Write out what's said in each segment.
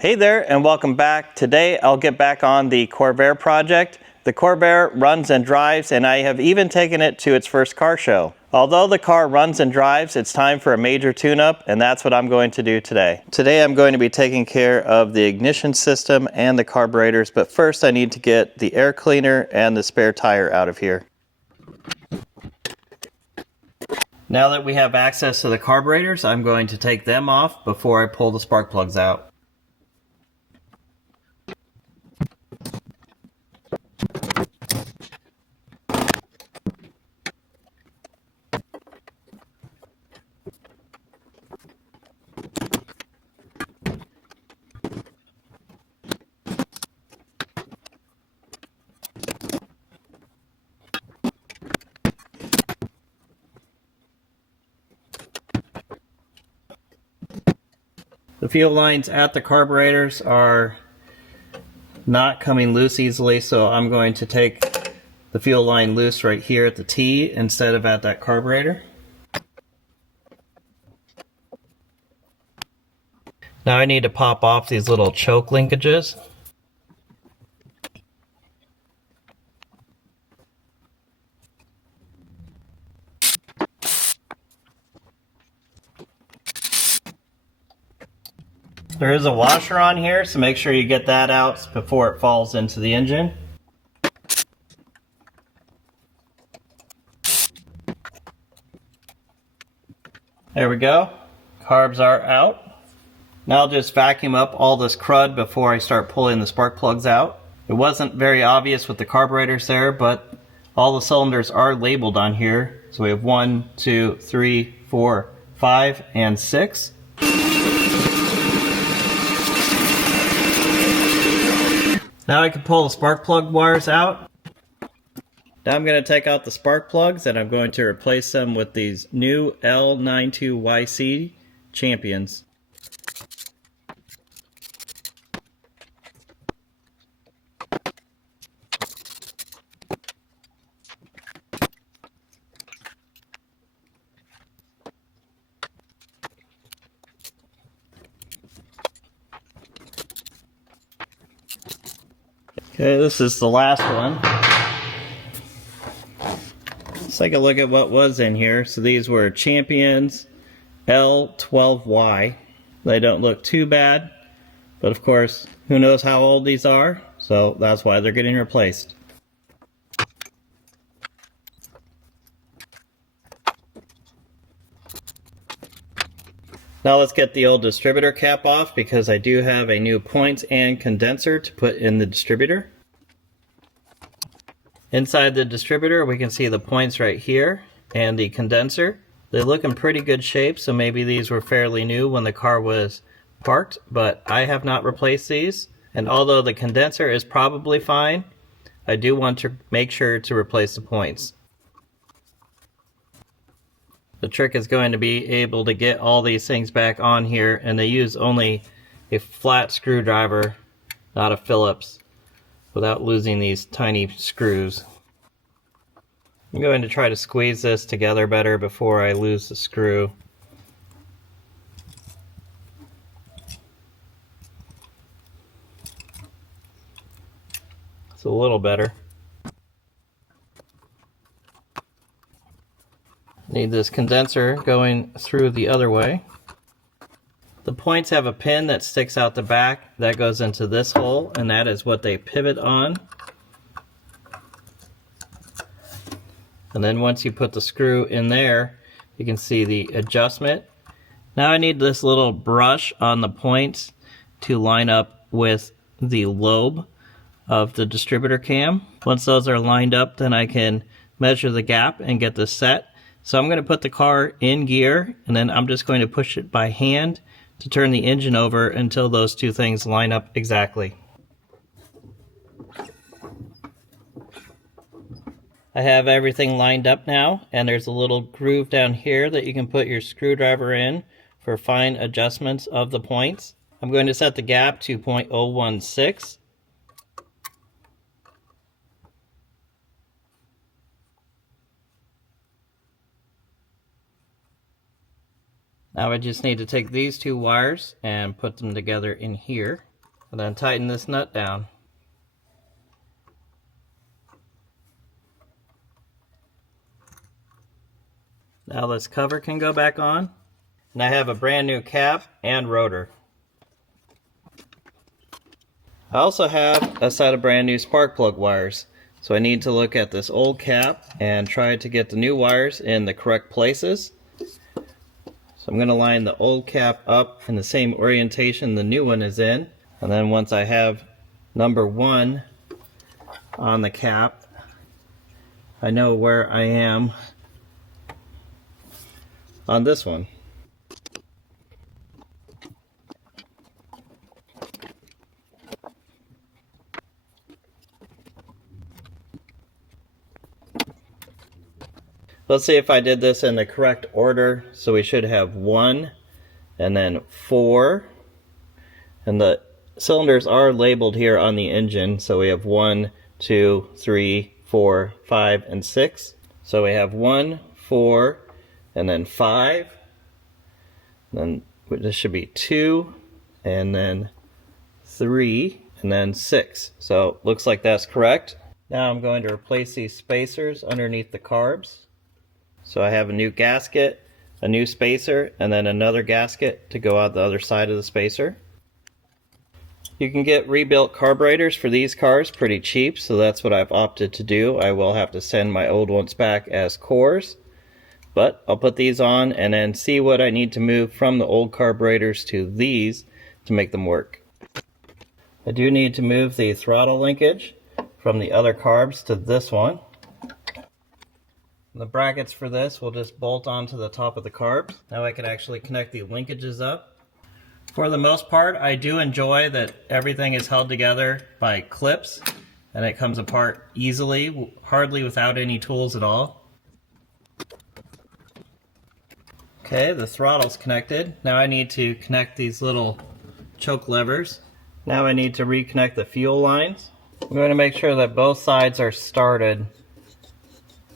Hey there and welcome back. Today I'll get back on the Corvair project. The Corvair runs and drives, and I have even taken it to its first car show. Although the car runs and drives, it's time for a major tune-up, and that's what I'm going to do today. Today I'm going to be taking care of the ignition system and the carburetors, but first I need to get the air cleaner and the spare tire out of here. Now that we have access to the carburetors, I'm going to take them off before I pull the spark plugs out. The fuel lines at the carburetors are not coming loose easily, so I'm going to take the fuel line loose right here at the T instead of at that carburetor. Now I need to pop off these little choke linkages. There is a washer on here, so make sure you get that out before it falls into the engine. There we go. Carbs are out. Now I'll just vacuum up all this crud before I start pulling the spark plugs out. It wasn't very obvious with the carburetors there, but all the cylinders are labeled on here. So we have 1, 2, 3, 4, 5, and 6. Now I can pull the spark plug wires out. Now I'm going to take out the spark plugs and I'm going to replace them with these new L92YC Champions. Okay, this is the last one. Let's take a look at what was in here. So these were Champions L12Y. They don't look too bad, but of course, who knows how old these are, so that's why they're getting replaced. Now let's get the old distributor cap off because I do have a new points and condenser to put in the distributor. Inside the distributor we can see the points right here and the condenser. They look in pretty good shape, so maybe these were fairly new when the car was parked, but I have not replaced these. And although the condenser is probably fine, I do want to make sure to replace the points. The trick is going to be able to get all these things back on here, and they use only a flat screwdriver, not a Phillips, without losing these tiny screws. I'm going to try to squeeze this together better before I lose the screw. It's a little better. Need this condenser going through the other way. The points have a pin that sticks out the back that goes into this hole, and that is what they pivot on. And then once you put the screw in there, you can see the adjustment. Now I need this little brush on the points to line up with the lobe of the distributor cam. Once those are lined up, then I can measure the gap and get this set. So I'm going to put the car in gear, and then I'm just going to push it by hand to turn the engine over until those two things line up exactly. I have everything lined up now, and there's a little groove down here that you can put your screwdriver in for fine adjustments of the points. I'm going to set the gap to 0.016. Now I just need to take these two wires and put them together in here. And then tighten this nut down. Now this cover can go back on. And I have a brand new cap and rotor. I also have a set of brand new spark plug wires. So I need to look at this old cap and try to get the new wires in the correct places. So I'm going to line the old cap up in the same orientation the new one is in. And then once I have number 1 on the cap, I know where I am on this one. Let's see if I did this in the correct order. So we should have 1 and then 4. And the cylinders are labeled here on the engine. So we have 1, 2, 3, 4, 5, and 6. So we have 1, 4, and then 5. Then this should be 2, and then 3, and then 6. So looks like that's correct. Now I'm going to replace these spacers underneath the carbs. So I have a new gasket, a new spacer, and then another gasket to go out the other side of the spacer. You can get rebuilt carburetors for these cars pretty cheap, so that's what I've opted to do. I will have to send my old ones back as cores, but I'll put these on and then see what I need to move from the old carburetors to these to make them work. I do need to move the throttle linkage from the other carbs to this one. The brackets for this will just bolt onto the top of the carbs. Now I can actually connect the linkages up. For the most part, I do enjoy that everything is held together by clips and it comes apart easily, hardly without any tools at all. Okay, the throttle's connected. Now I need to connect these little choke levers. Now I need to reconnect the fuel lines. I'm going to make sure that both sides are started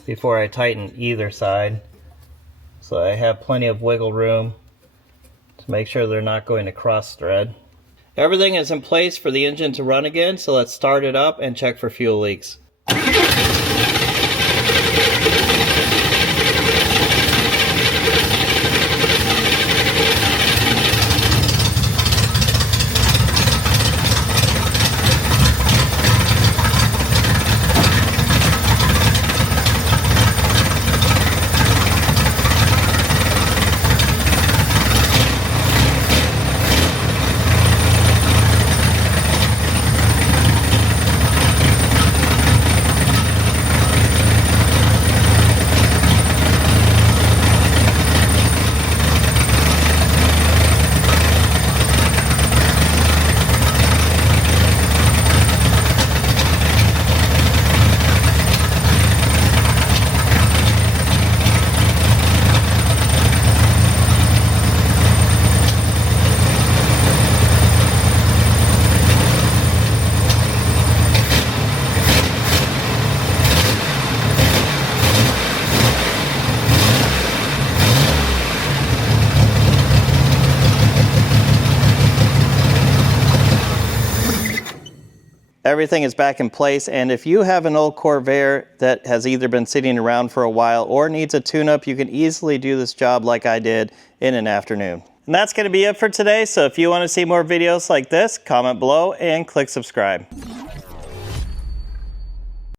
before I tighten either side, so I have plenty of wiggle room to make sure they're not going to cross thread. Everything is in place for the engine to run again, so let's start it up and check for fuel leaks. Everything is back in place, and if you have an old Corvair that has either been sitting around for a while or needs a tune-up, you can easily do this job like I did in an afternoon. And that's going to be it for today, so if you want to see more videos like this, comment below and click subscribe.